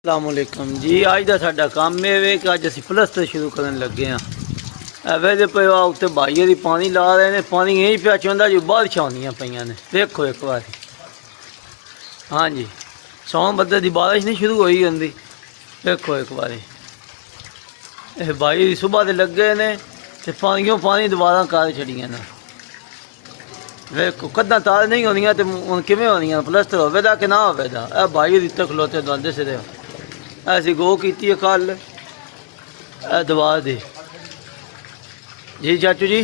अस्सलामुअलैकुम जी। अज का साडा काम ये वे कि अज असीं पलस्तर शुरू करन लगे हाँ। वेदे पे उत्ते भाईए दी पानी ला रहे हैं। पानी यहीं पिया चाहता जो बारिशां होंदियां पईयां ने। देखो एक बार, हाँ जी, सौन बदे की बारिश नहीं शुरू होई होंदी। देखो एक बार भाई सुबह दे लगे ने ते पानियों पानी दोबारा कर छड़ियां ने। देखो कदा तार नहीं होंदियां ते हुण किवें होंदियां। पलस्तर होवेगा कि ना होवेगा। ए भाई इत्ते खलोते दस रहे हो। ऐसी गो की कल दवा दी जी चाचू जी।